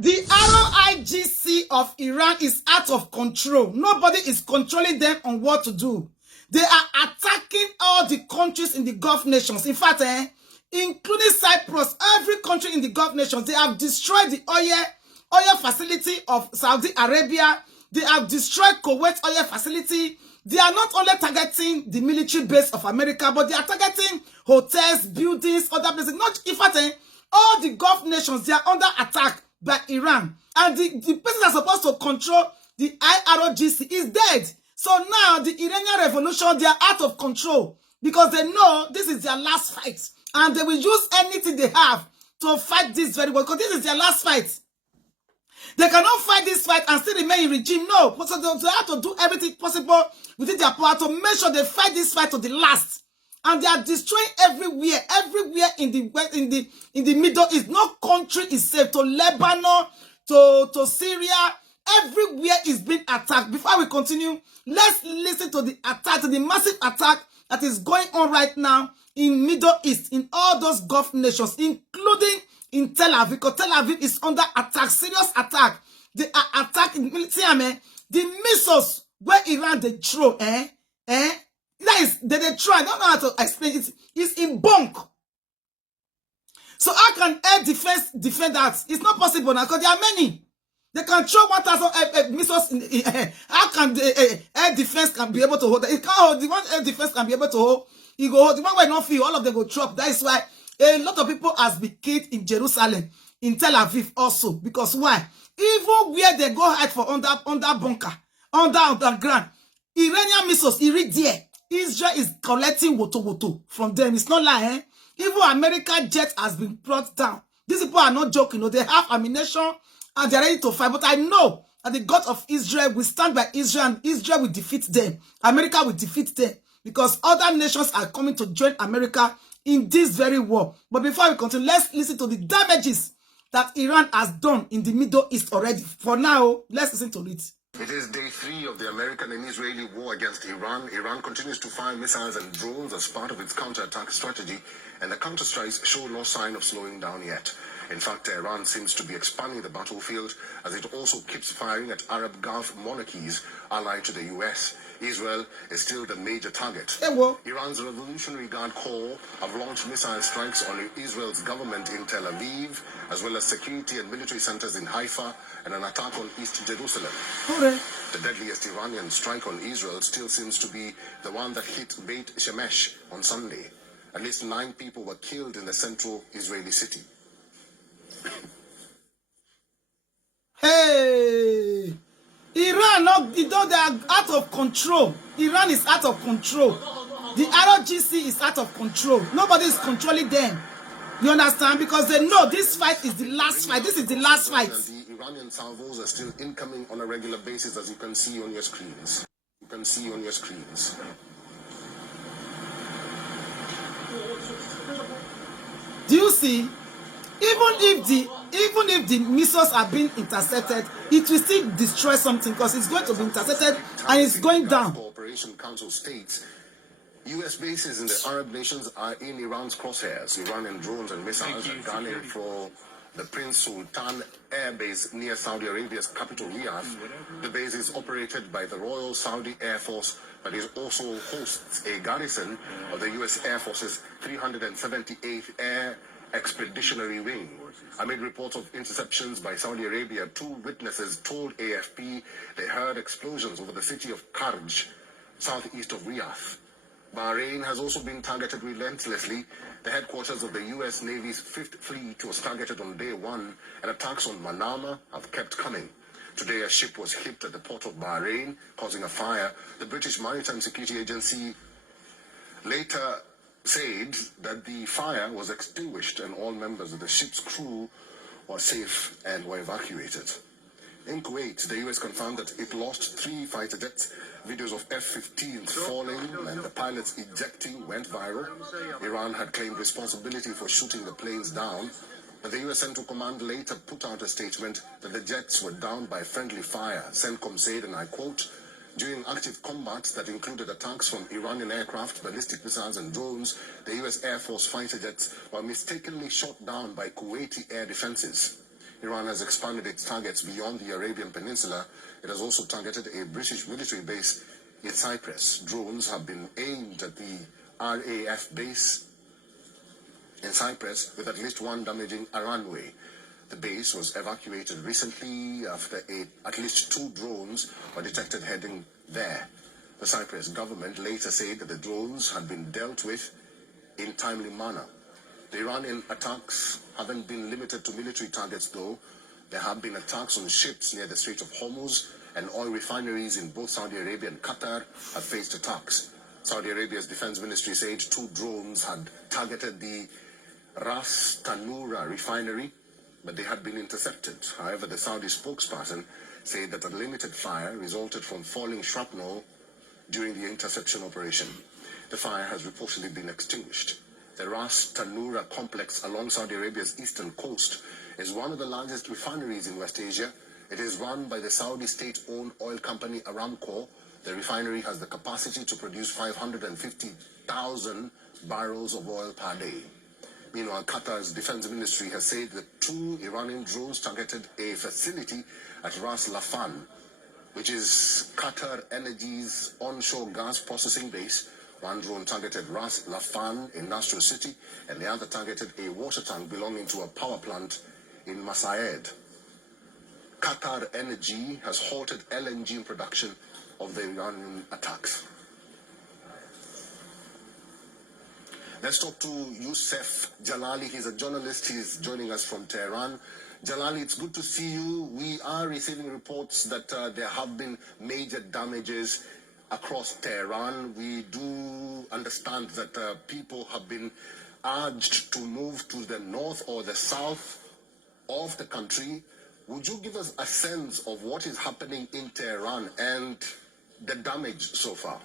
The IRGC of Iran is out of control. Nobody is controlling them on what to do. They are attacking all the countries in the Gulf nations. In fact, including Cyprus, every country in the Gulf nations, they have destroyed the oil facility of Saudi Arabia. They have destroyed Kuwait oil facility. They are not only targeting the military base of America, but they are targeting hotels, buildings, other places. Not, in fact, all the Gulf nations, they are under attack by Iran. And the person that's supposed to control the IRGC is dead. So now the Iranian revolution, they are out of control because they know this is their last fight. And they will use anything they have to fight this very well because this is their last fight. They cannot fight this fight and still remain in regime. No, so they have to do everything possible within their power to make sure they fight this fight to the last. And they are destroying everywhere in the Middle East. No country is safe. To Lebanon, to Syria, everywhere is being attacked. Before we continue, let's listen to the attack, to the massive attack that is going on right now in Middle East, in all those Gulf nations, including in Tel Aviv, because Tel Aviv is under attack, serious attack. They are attacking military, the missiles where Iran they throw, that is, they try. I don't know how to explain it. It's in bunk. So how can air defense defend that? It's not possible now because there are many. They can throw 1,000 missiles. How can the air defense can be able to hold that? It can't hold. The one air defense can be able to hold. You go hold. The one where not feel, all of them go drop. That is why a lot of people has been killed in Jerusalem, in Tel Aviv also. Because why? Even where they go hide for under bunker, underground, Iranian missiles, it reach there. Israel is collecting woto from them. It's not like, even American jet has been brought down. These people are not joking. They have ammunition and they're ready to fight. But I know that the God of Israel will stand by Israel and Israel will defeat them. America will defeat them because other nations are coming to join America in this very war. But before we continue, let's listen to the damages that Iran has done in the Middle East already. For now, let's listen to it. It is day 3 of the American and Israeli war against Iran. Iran continues to fire missiles and drones as part of its counterattack strategy, and the counterstrikes show no sign of slowing down yet. In fact, Iran seems to be expanding the battlefield as it also keeps firing at Arab Gulf monarchies allied to the US. Israel is still the major target. Iran's Revolutionary Guard Corps have launched missile strikes on Israel's government in Tel Aviv, as well as security and military centers in Haifa, and an attack on East Jerusalem. The deadliest Iranian strike on Israel still seems to be the one that hit Beit Shemesh on Sunday. At least 9 people were killed in the central Israeli city. Hey! Iran, they are out of control. Iran is out of control. The IRGC is out of control. Nobody is controlling them. You understand? Because they know this fight is the last fight. This is the last fight. The Iranian salvos are still incoming on a regular basis, as you can see on your screens. Do you see? Even if the missiles are being intercepted, it will still destroy something because it's going to be intercepted and it's going down. Cooperation Council states U.S. bases in the Arab nations are in Iran's crosshairs. Iranian drones and missiles are gunning for the Prince Sultan Air Base near Saudi Arabia's capital, Riyadh. The base is operated by the Royal Saudi Air Force, but it also hosts a garrison of the U.S. Air Force's 378th Air Expeditionary Wing. Amid reports of interceptions by Saudi Arabia, 2 witnesses told AFP they heard explosions over the city of Karj, southeast of Riyadh. Bahrain has also been targeted relentlessly. The headquarters of the U.S. Navy's 5th Fleet was targeted on day 1, and attacks on Manama have kept coming. Today, a ship was hit at the port of Bahrain, causing a fire. The British Maritime Security Agency later said that the fire was extinguished and all members of the ship's crew were safe and were evacuated. In Kuwait, the US confirmed that it lost 3 fighter jets. Videos of F-15s falling and the pilots ejecting went viral. Iran had claimed responsibility for shooting the planes down, but the US Central Command later put out a statement that the jets were downed by friendly fire. CENTCOM said, and I quote, "During active combat that included attacks from Iranian aircraft, ballistic missiles and drones, the U.S. Air Force fighter jets were mistakenly shot down by Kuwaiti air defenses. Iran has expanded its targets beyond the Arabian Peninsula. It has also targeted a British military base in Cyprus. Drones have been aimed at the RAF base in Cyprus, with at least one damaging a runway. The base was evacuated recently after at least 2 drones were detected heading there. The Cyprus government later said that the drones had been dealt with in timely manner. The Iranian attacks haven't been limited to military targets, though. There have been attacks on ships near the Strait of Hormuz, and oil refineries in both Saudi Arabia and Qatar have faced attacks. Saudi Arabia's defense ministry said 2 drones had targeted the Ras Tanura refinery, but they had been intercepted. However, the Saudi spokesperson said that a limited fire resulted from falling shrapnel during the interception operation. The fire has reportedly been extinguished. The Ras Tanura complex along Saudi Arabia's eastern coast is one of the largest refineries in West Asia. It is run by the Saudi state-owned oil company Aramco. The refinery has the capacity to produce 550,000 barrels of oil per day. Meanwhile, Qatar's defense ministry has said that 2 Iranian drones targeted a facility at Ras Laffan, which is Qatar Energy's onshore gas processing base. One drone targeted Ras Laffan in Nasr City, and the other targeted a water tank belonging to a power plant in Masayed. Qatar Energy has halted LNG production of the Iranian attacks. Let's talk to Youssef Jalali. He's a journalist. He's joining us from Tehran. Jalali, it's good to see you. We are receiving reports that there have been major damages across Tehran. We do understand that people have been urged to move to the north or the south of the country. Would you give us a sense of what is happening in Tehran and the damage so far?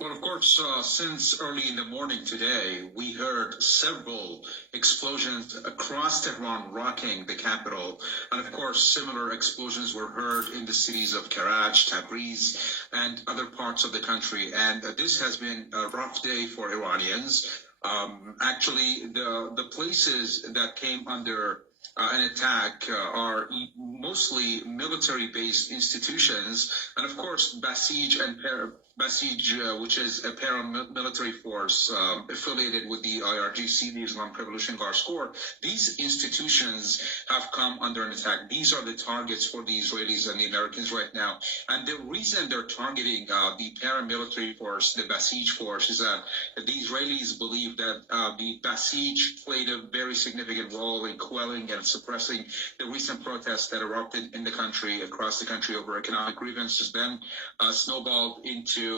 Well, of course, since early in the morning today, we heard several explosions across Tehran, rocking the capital. And of course, similar explosions were heard in the cities of Karaj, Tabriz, and other parts of the country. And this has been a rough day for Iranians. Actually, the places that came under an attack are mostly military-based institutions, and of course, Basij, which is a paramilitary force affiliated with the IRGC, the Islamic Revolution Guard Corps. These institutions have come under an attack. These are the targets for the Israelis and the Americans right now. And the reason they're targeting the paramilitary force, the Basij force, is that the Israelis believe that the Basij played a very significant role in quelling and suppressing the recent protests that erupted in the country, across the country, over economic grievances, then snowballed into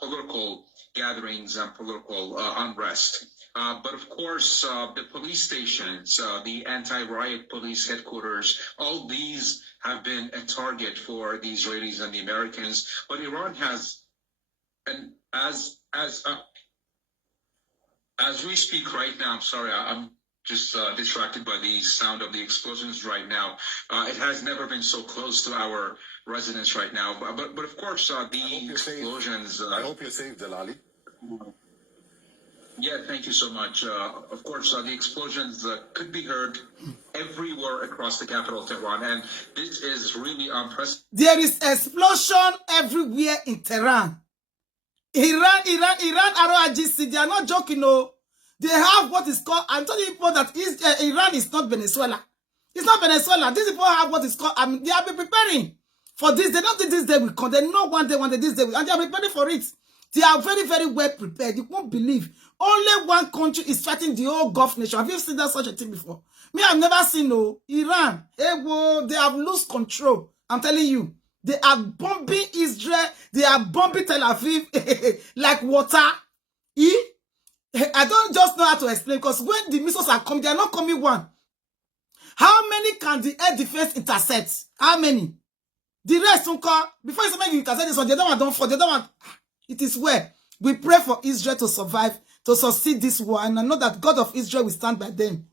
political gatherings and political unrest. But of course, the police stations, the anti-riot police headquarters, all these have been a target for the Israelis and the Americans. But Iran has, and as we speak right now, I'm sorry, I'm just distracted by the sound of the explosions right now. It has never been so close to our residence right now. But of course, the explosions... I hope you're safe, Jalali. Yeah, thank you so much. Of course, the explosions could be heard everywhere across the capital, Tehran, and this is really unprecedented. There is explosion everywhere in Tehran. Iran, IRGC, they are not joking, no. They have what is called, I'm telling people that Iran is not Venezuela. It's not Venezuela. These people have what is called, they have been preparing for this. They don't think this day will come. They know one day, this day will, and they are preparing for it. They are very, very well prepared. You won't believe. Only one country is fighting the whole Gulf nation. Have you seen that such a thing before? Me, I've never seen, no. Iran, they have lost control. I'm telling you. They are bombing Israel. They are bombing Tel Aviv like water. I don't just know how to explain, because when the missiles are coming, they are not coming one. How many can the air defense intercept? How many? The rest, before you intercept this one, the other one don't fall. The other one, it is where we pray for Israel to survive, to succeed this war, and I know that God of Israel will stand by them.